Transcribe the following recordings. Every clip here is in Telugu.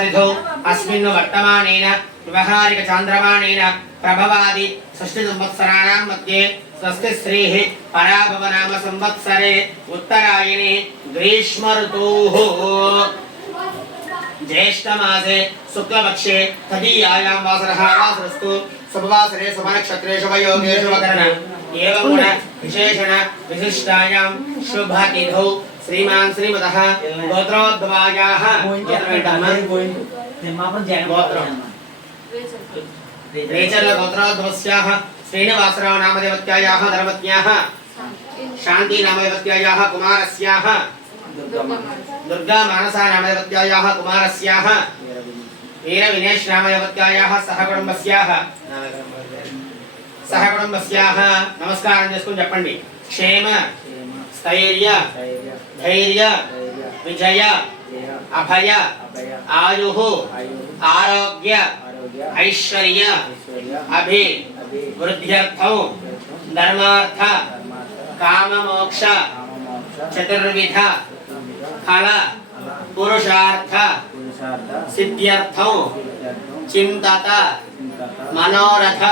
संवत्सरिधौ अस्मिन् वर्तमानेन व्यवहारिक चान्द्रमानेन प्रभवादि षष्टि संवत्सराणां मध्ये स्वस्ति श्रीः पराभव नाम संवत्सरे उत्तरायणे ग्रीष्म ऋतुः ज्येष्ठ मासे शुक्लपक्षे तदीयायां वासरः वासरस्तु शुभवासरे शुभनक्षत्रे शुभयोगे शुभकरण एवं गुण विशेषण विशिष्टायां शुभतिथौ श्रीमान् श्रीमतः गोत्रोद्भवायाः रेचल गोत्रोद्भवस्याः श्रीनिवासराव नामदेवत्यायाः धर्मत्याः शान्ति नामदेवत्यायाः कुमारस्याः दुर्गा मानसा नामदेवत्यायाः कुमारस्याः वीर विनेश नामदेवत्यायाः सहकुटुम्बस्याः नमस्कारं చేసుకొని చెప్పండి क्षेम स्थैर्य धैर्य विजय अभय आयुः आरोग्य ऐश्वर्य अभिवृद्ध्यर्थं धर्मार्थ काम मोक्ष चतुर्विध फल पुरुषार्थ सिद्ध्यर्थं चिंतत मनोरथ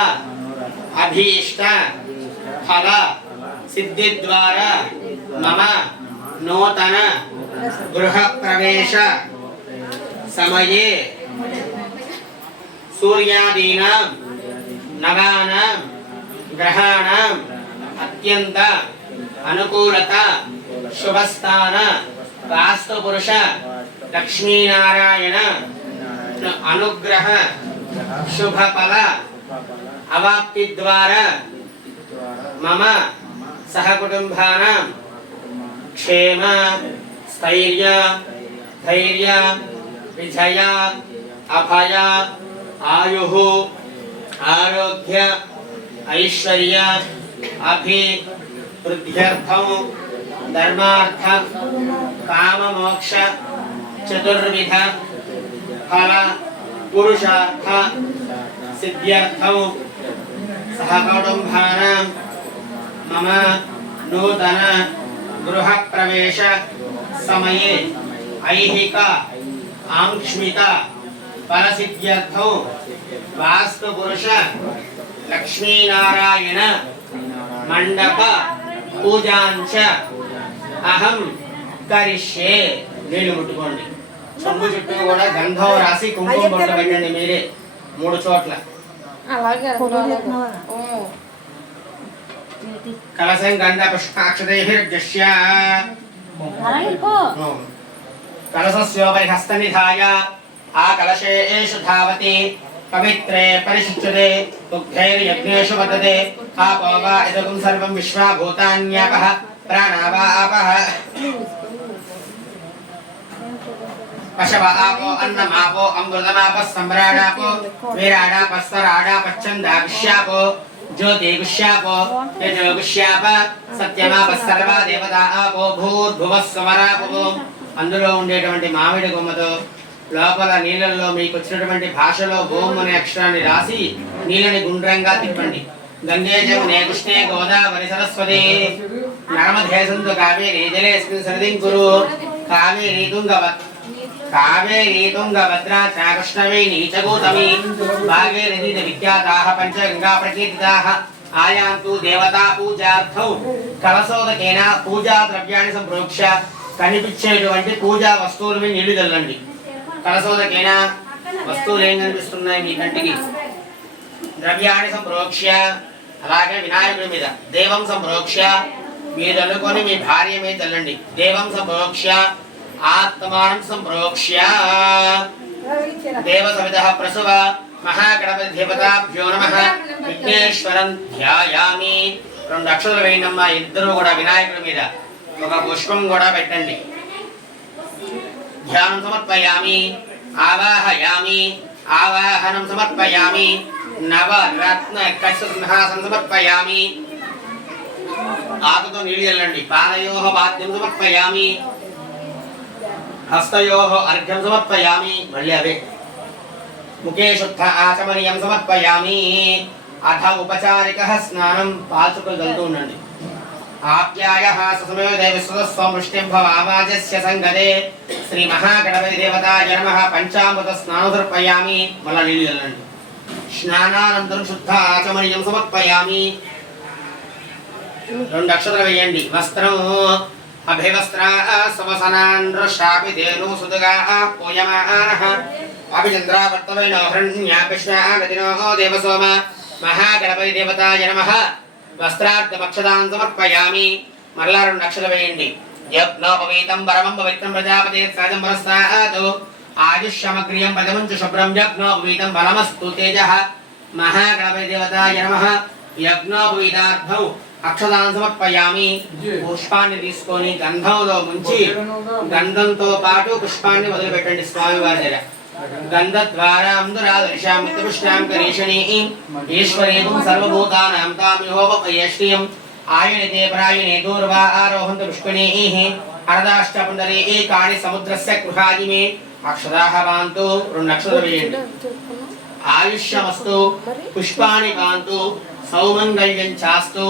अभीष्ट फल सिद्धि द्वारा मम नूतन गृह प्रवेश समये सूर्यादीनां नवानां ग्रहाणां अत्यंत अनुकूलता शुभस्थान वास्तु पुरुष लक्ष्मीनारायण अनुग्रह शुभ फल अवाप्ति द्वारा मम सहकुटुंबानां क्षेम स्थैर्य धैर्य विजय अभय आयुः आरोग्य ऐश्वर्य अभिवृद्ध्यर्थं धर्मार्थ काम मोक्ष चतुर्विध फल पुरुषार्थ सिद्ध्यर्थं सहकुटुंबानां मम नूतन गृह प्रवेश समये ऐहिक आंक्ष्मिक फलसिद्ध्यर्थं वास्तु पुरुष लक्ष्मीनारायण मंडप पूजांच अहं करिष्ये नीళ్ళు ముట్టుకోండి చెంబు చుట్టూ కూడా గంధం రాసి కుంకుమ బొట్టు పెట్టండి మీరే 3 చోట్ల అలాగే కలశం గంధ పుష్పాక్షతైర్జస్య కలశస్యోపరి హస్తనిధాయ ఆ కలశేషు ధావతి पवित्रे परिशुच्यते दुग्धैर्यज्ञेषु वर्तते आपो वा इदं सर्वं विश्वा भूतान्यापः प्राणा वा आपः पशव आपो अन्नमापो अमृतमापः सम्राडापो विराडापः स्वराडापश्चन्दाविष्यापो ज्योतिविष्यापो यजोविष्याप सत्यमापः सर्वा देवता आपो भूर्भुवः स्वरापो అందులో ఉండేటువంటి మామిడి కొమ్మతో లోపల నీళ్ళల్లో మీకు వచ్చినటువంటి భాషలో ఓం అనే అక్షరాన్ని రాసి నీళ్ళని గుండ్రంగా తిప్పండి గంగే జమునే కృష్ణే గోదావరి సరస్వతి నర్మదే సింధు కావేరీ జలేస్మిన్ సన్నిధిం కురు కావేరీ తుంగభద్రా చ కృష్ణవేణీ చ గౌతమి భాగీరథీ విఖ్యాతాః పంచగంగా ప్రకీర్తితాః ఆయాంతు దేవతా పూజార్థం కలశోదకేన పూజా ద్రవ్యాన్ని సంప్రోక్ష కనిపించేటువంటి పూజా వస్తువులపై నీళ్లు చల్లండి కలశోదకేన వస్తువులు ఏం కనిపిస్తున్నాయి మీ కంటికి ద్రవ్యాన్ని సంప్రోక్ష్య అలాగే వినాయకుడి మీద దేవం సంప్రోక్ష్య మీరు చల్లుకొని మీ భార్య మీద చల్లండి దేవం సంప్రోక్ష్య ఆత్మానం సంప్రోక్ష్య దేవ సవితః ప్రసవ మహాగణపతి దేవతాభ్యో నమః విఘ్నేశ్వరం ధ్యాయామి 2 అక్షరాలు వేయండమ్మా ఇద్దరు కూడా వినాయకుడి మీద ఒక పుష్పం కూడా పెట్టండి ध्यानं समर्पयामि आवाहयामि आवाहनं समर्पयामि नवरत्न कलशसिंहासनं समर्पयामि आततो नीळु चल्लंడి पादयोः पाद्यं समर्पयामि हस्तयोः अर्घ्यं समर्पयामि मళ్ళీ అవే मुखे शुद्ध आचमनीयं समर्पयामि अथ उपचारिकः स्नानं पाचुकలు చల్లుతూ ఉండండి आप्यायः ससमयो देवस्वस्वमृष्टिं भवावाजस्य संगते श्री महागणपति देवताय नमः पंचामृत स्नानं समर्पयामि मला नीళ్ళు स्नानानन्तरं शुद्ध आचमनीयं समर्पयामि రెండు అక్షతలు వేయండి వస్త్రం అభివస్త్రా సమసనాండ్రశాపితేను సుదుగా పూయమానః అభిచంద్రావర్తమైనో హృణ్యాకృష్ణానదినో దేవసోమ మహాగణపతి దేవతాయ నమః వస్త్రార్థమక్షతాన్ సమర్పయామి మరలా రెండు అక్షతలు వేయండి యజ్ఞోపవీతం పరమం పవిత్రం ప్రజాపతే సహజం పురస్తాతు ఆయుష్యమగ్రియం పదమంచ శుభ్రం యజ్ఞోపవీతం బలమస్తు తేజః మహాగణపతి దేవతాయ నమః యజ్ఞోపవీతార్థం అక్షతాన్ సమర్పయామి పుష్పాన్ని తీసుకొని గంధంలో ముంచి గంధంతో పాటు పుష్పాన్ని వదిలిపెట్టండి స్వామి వారి దగ్గర గంధద్వారాంధురాదర్శాం మిత్రపుష్టాం కరీషణీం ఈశ్వరీయం సర్వభూతానాం తామిహోపయశ్రియం ఆయనితే ప్రాయణే దూర్వా ఆరోహంత పుష్పిణీః అర్ధాష్టపుండరీకాని సముద్రస్య గృహాయిమే అక్షరాః పాంతు రెండు అక్షరాలు వేయండి ఆయుష్యమస్తు పుష్పాణి పాంతు సౌమంగళ్యం చాస్తు